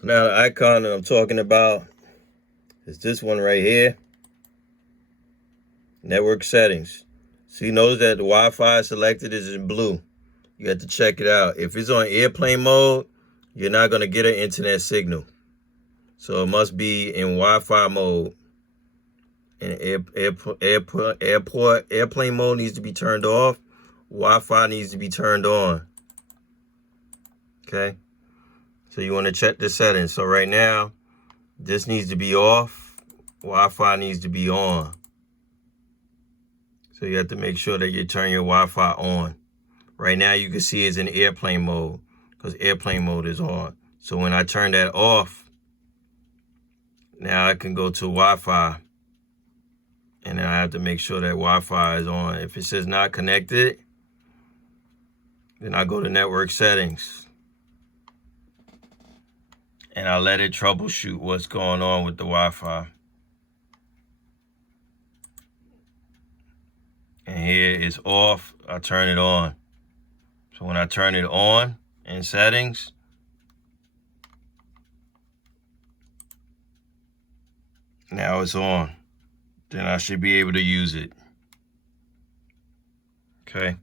So now the icon that I'm talking about is this one right here. Network settings. See, notice that the Wi-Fi selected is in blue. You have to check it out. If it's on airplane mode, you're not going to get an internet signal. So it must be in Wi-Fi mode. And airplane mode needs to be turned off. Wi-Fi needs to be turned on. Okay? So you want to check the settings. So right now, this needs to be off. Wi-Fi needs to be on. So you have to make sure that you turn your Wi-Fi on. Right now you can see it's in airplane mode because airplane mode is on. So when I turn that off, now I can go to Wi-Fi. And then I have to make sure that Wi-Fi is on. If it says not connected, then I go to network settings. And I let it troubleshoot what's going on with the Wi-Fi. And here it's off, I turn it on. So when I turn it on in settings, now it's on. Then I should be able to use it. Okay.